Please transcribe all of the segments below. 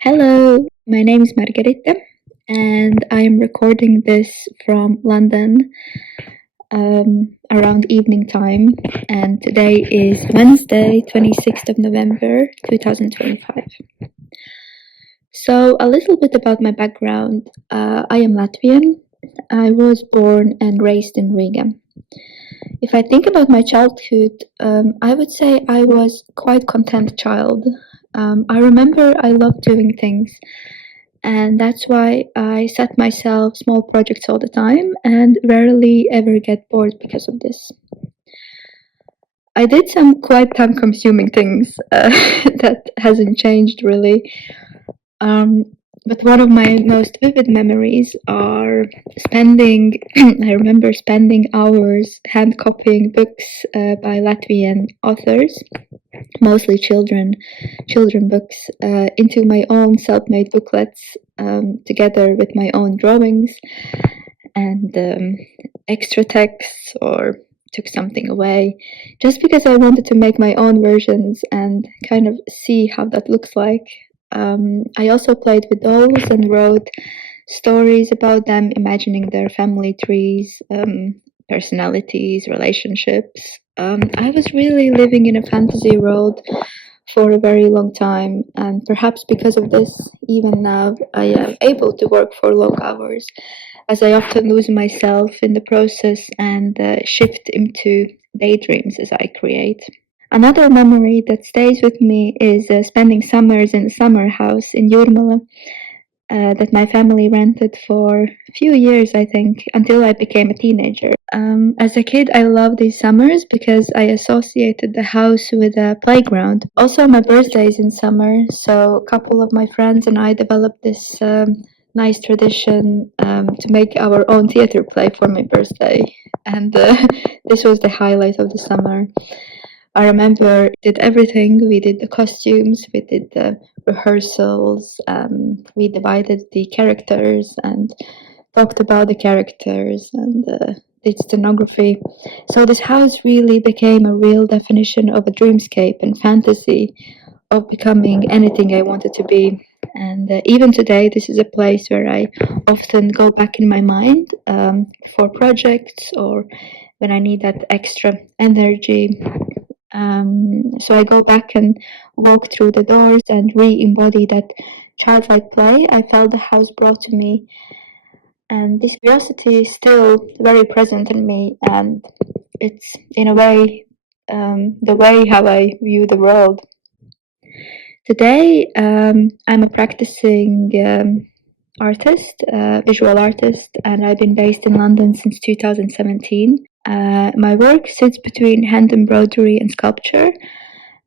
Hello, my name is Margarita, and I am recording this from London around evening time. And today is Wednesday, 26th of November 2025. So, a little bit about my background. I am Latvian. I was born and raised in Riga. If I think about my childhood, I would say I was quite content child. I remember I loved doing things, and that's why I set myself small projects all the time and rarely ever get bored because of this. I did some quite time consuming things that hasn't changed really. Um, but one of my most vivid memories are spending, I remember spending hours hand copying books by Latvian authors, mostly children books, into my own self-made booklets, together with my own drawings and extra texts, or took something away just because I wanted to make my own versions and kind of see how that looks like. I also played with dolls and wrote stories about them, imagining their family trees, personalities, relationships. I was really living in a fantasy world for a very long time, and perhaps because of this, even now I am able to work for long hours, as I often lose myself in the process and shift into daydreams as I create. Another memory that stays with me is spending summers in a summer house in Jurmala that my family rented for a few years, I think, until I became a teenager. As a kid, I loved these summers because I associated the house with a playground. Also, my birthday is in summer, so a couple of my friends and I developed this nice tradition to make our own theater play for my birthday, and this was the highlight of the summer. I remember did everything. We did the costumes, we did the rehearsals, we divided the characters and talked about the characters and did scenography. So this house really became a real definition of a dreamscape and fantasy of becoming anything I wanted to be. And even today, this is a place where I often go back in my mind for projects or when I need that extra energy. So I go back and walk through the doors and re-embody that childlike play I felt the house brought to me. And this curiosity is still very present in me, and it's in a way the way how I view the world. Today, I'm a practicing artist, visual artist, and I've been based in London since 2017. My work sits between hand embroidery and sculpture,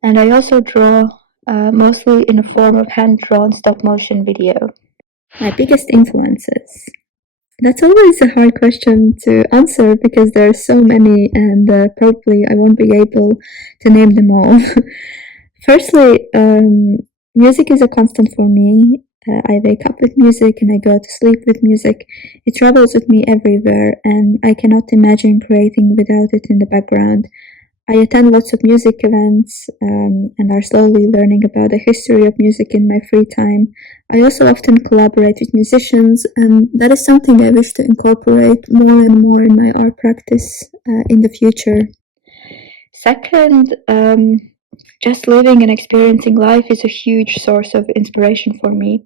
and I also draw mostly in a form of hand-drawn stop-motion video. My biggest influences. That's always a hard question to answer because there are so many, and probably I won't be able to name them all. Firstly, music is a constant for me. I wake up with music and I go to sleep with music. It travels with me everywhere, and I cannot imagine creating without it in the background. I attend lots of music events and are slowly learning about the history of music in my free time. I also often collaborate with musicians, and that is something I wish to incorporate more and more in my art practice in the future. Second, just living and experiencing life is a huge source of inspiration for me.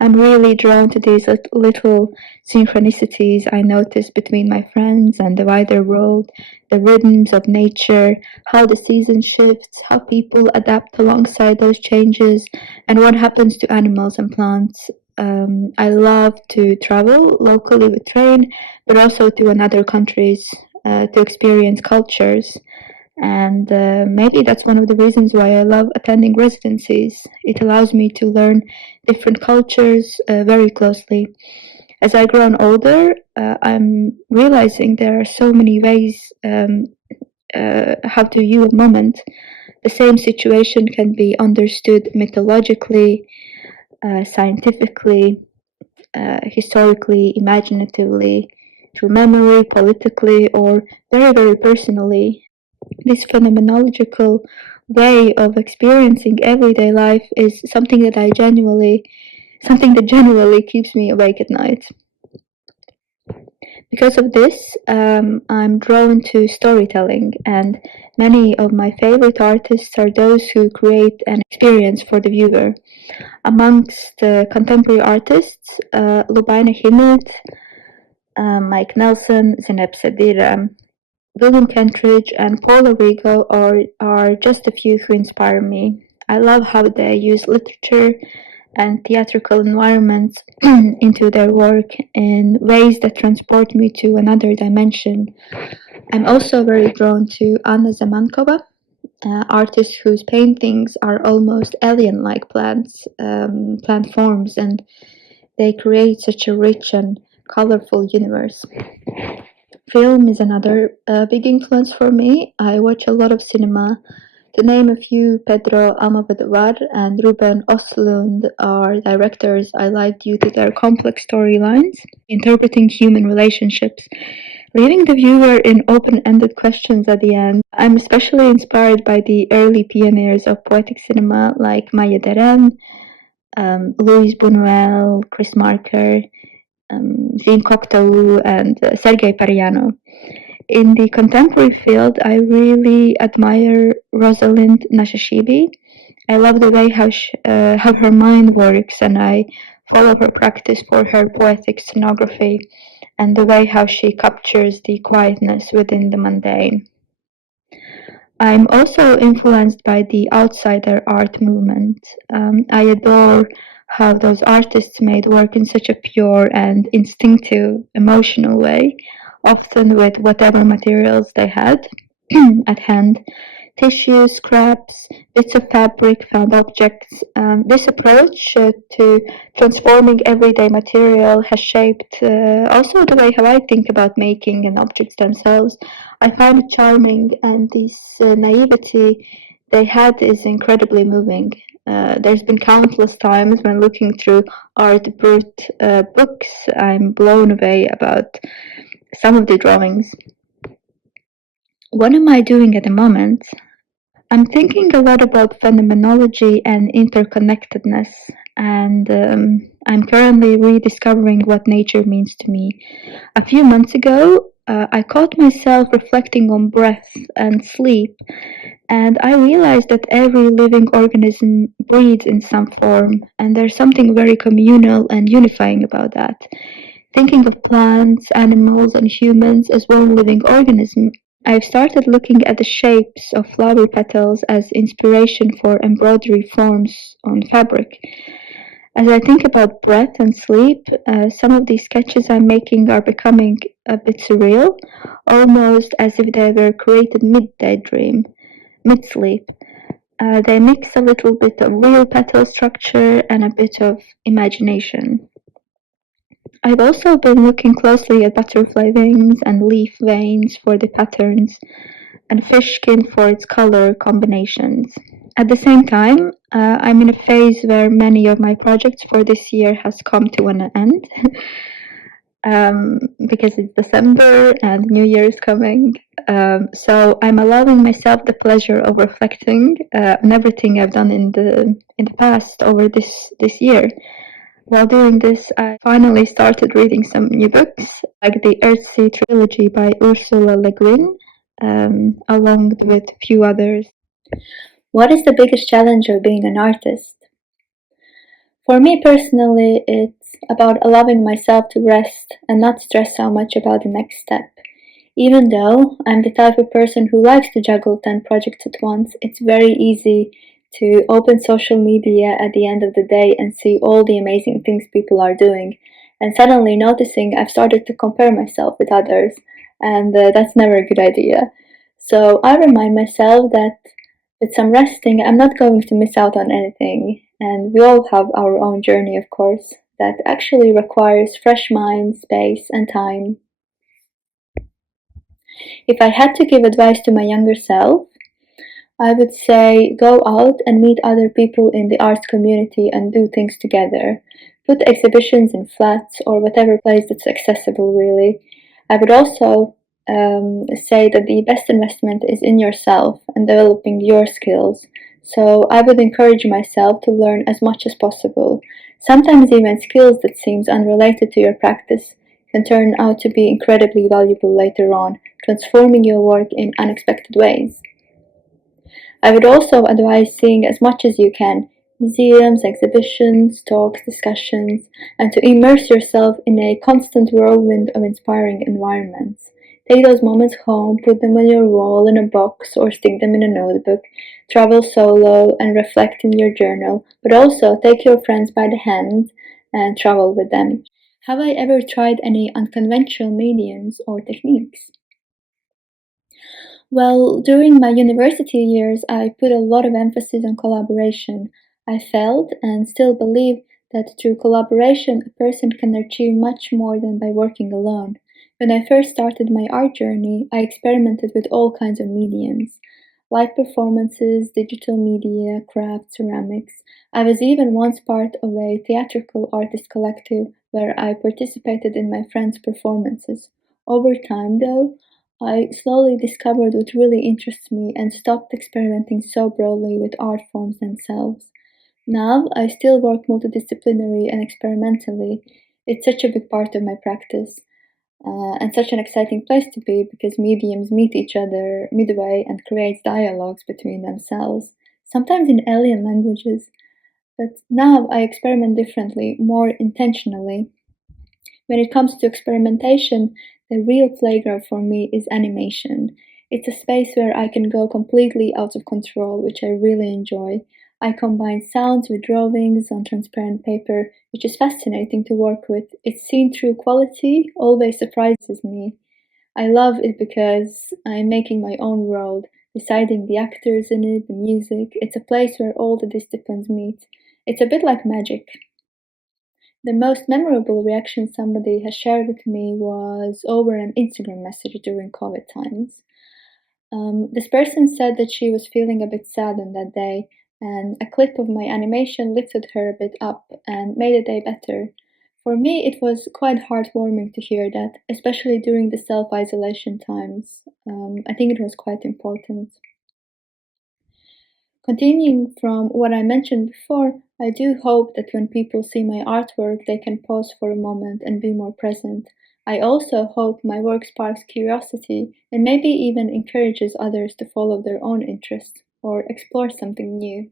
I'm really drawn to these little synchronicities I notice between my friends and the wider world, the rhythms of nature, how the season shifts, how people adapt alongside those changes, and what happens to animals and plants. I love to travel locally with train, but also to another countries to experience cultures. And maybe that's one of the reasons why I love attending residencies. It allows me to learn different cultures very closely. As I grow older, I'm realizing there are so many ways how to view a moment. The same situation can be understood mythologically, scientifically, historically, imaginatively, through memory, politically, or very, very personally. This phenomenological way of experiencing everyday life is something that genuinely keeps me awake at night. Because of this, I'm drawn to storytelling, and many of my favorite artists are those who create an experience for the viewer. Amongst contemporary artists, Lubaina Himid, Mike Nelson, Zineb Sadira, William Kentridge, and Paula Rigo are just a few who inspire me. I love how they use literature and theatrical environments into their work in ways that transport me to another dimension. I'm also very drawn to Anna Zamankova, artists whose paintings are almost alien-like plant forms, and they create such a rich and colorful universe. Film is another big influence for me. I watch a lot of cinema. To name a few, Pedro Almodovar and Ruben Östlund are directors I like due to their complex storylines, interpreting human relationships, leaving the viewer in open-ended questions at the end. I'm especially inspired by the early pioneers of poetic cinema like Maya Deren, Louis Buñuel, Chris Marker, Jean Cocteau, and Sergei Pariano. In the contemporary field, I really admire Rosalind Nashashibi. I love the way how her mind works, and I follow her practice for her poetic scenography and the way how she captures the quietness within the mundane. I'm also influenced by the outsider art movement. I adore how those artists made work in such a pure and instinctive, emotional way, often with whatever materials they had at hand. Tissues, scraps, bits of fabric, found objects. This approach to transforming everyday material has shaped also the way how I think about making and objects themselves. I find it charming, and this naivety they had is incredibly moving. There's been countless times when looking through Art Brut books, I'm blown away about some of the drawings. What am I doing at the moment? I'm thinking a lot about phenomenology and interconnectedness, and I'm currently rediscovering what nature means to me. A few months ago, I caught myself reflecting on breath and sleep, and I realized that every living organism breathes in some form, and there's something very communal and unifying about that. Thinking of plants, animals, and humans as one living organism, I've started looking at the shapes of flower petals as inspiration for embroidery forms on fabric. As I think about breath and sleep, some of these sketches I'm making are becoming a bit surreal, almost as if they were created mid-daydream, mid-sleep. They mix a little bit of real petal structure and a bit of imagination. I've also been looking closely at butterfly wings and leaf veins for the patterns, and fish skin for its color combinations. At the same time, I'm in a phase where many of my projects for this year has come to an end because it's December and New Year is coming. So I'm allowing myself the pleasure of reflecting on everything I've done in the past over this year. While doing this, I finally started reading some new books, like the Earthsea trilogy by Ursula Le Guin, along with a few others. What is the biggest challenge of being an artist? For me personally, it's about allowing myself to rest and not stress so much about the next step. Even though I'm the type of person who likes to juggle 10 projects at once, it's very easy to open social media at the end of the day and see all the amazing things people are doing, and suddenly noticing I've started to compare myself with others, and that's never a good idea. So I remind myself that with some resting, I'm not going to miss out on anything, and we all have our own journey, of course, that actually requires fresh mind, space, and time. If I had to give advice to my younger self, I would say go out and meet other people in the arts community and do things together. Put exhibitions in flats or whatever place that's accessible, really. I would also say that the best investment is in yourself and developing your skills. So I would encourage myself to learn as much as possible. Sometimes even skills that seems unrelated to your practice can turn out to be incredibly valuable later on, transforming your work in unexpected ways. I would also advise seeing as much as you can museums, exhibitions, talks, discussions, and to immerse yourself in a constant whirlwind of inspiring environments. Take those moments home, put them on your wall in a box or stick them in a notebook. Travel solo and reflect in your journal, but also take your friends by the hand and travel with them. Have I ever tried any unconventional mediums or techniques? Well, during my university years, I put a lot of emphasis on collaboration. I felt and still believe that through collaboration, a person can achieve much more than by working alone. When I first started my art journey, I experimented with all kinds of mediums live performances, digital media, craft, ceramics. I was even once part of a theatrical artist collective where I participated in my friends' performances. Over time, though, I slowly discovered what really interests me and stopped experimenting so broadly with art forms themselves. Now I still work multidisciplinary and experimentally. It's such a big part of my practice, and such an exciting place to be because mediums meet each other midway and create dialogues between themselves, sometimes in alien languages. But now I experiment differently, more intentionally. When it comes to experimentation, the real playground for me is animation. It's a space where I can go completely out of control, which I really enjoy. I combine sounds with drawings on transparent paper, which is fascinating to work with. Its seen through quality always surprises me. I love it because I'm making my own world, deciding the actors in it, the music. It's a place where all the disciplines meet. It's a bit like magic. The most memorable reaction somebody has shared with me was over an Instagram message during COVID times. This person said that she was feeling a bit sad on that day, and a clip of my animation lifted her a bit up and made the day better. For me, it was quite heartwarming to hear that, especially during the self isolation times. I think it was quite important. Continuing from what I mentioned before, I do hope that when people see my artwork, they can pause for a moment and be more present. I also hope my work sparks curiosity and maybe even encourages others to follow their own interests or explore something new.